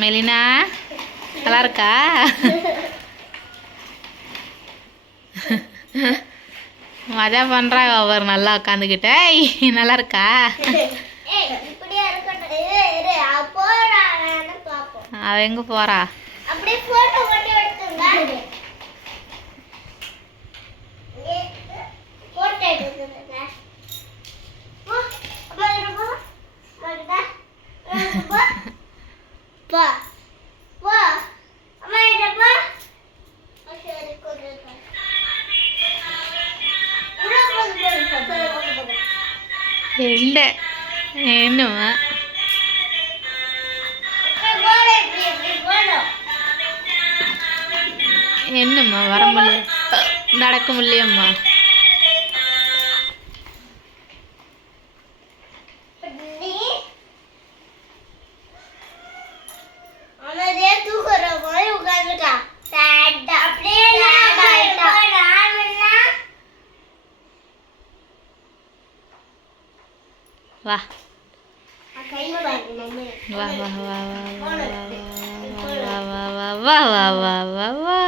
மெலினா நல்லா இருக்கா? மஜா பண்ணுறாங்க அவர் நல்லா உட்காந்துக்கிட்ட. நல்லா இருக்கா? அவ எங்கே போகிறா? இல்லை என்னம்மா என்னம்மா வர முடியல, நடக்க முடியம்மா. வா வா வா வா வா வா வா வா வா வா வா வா.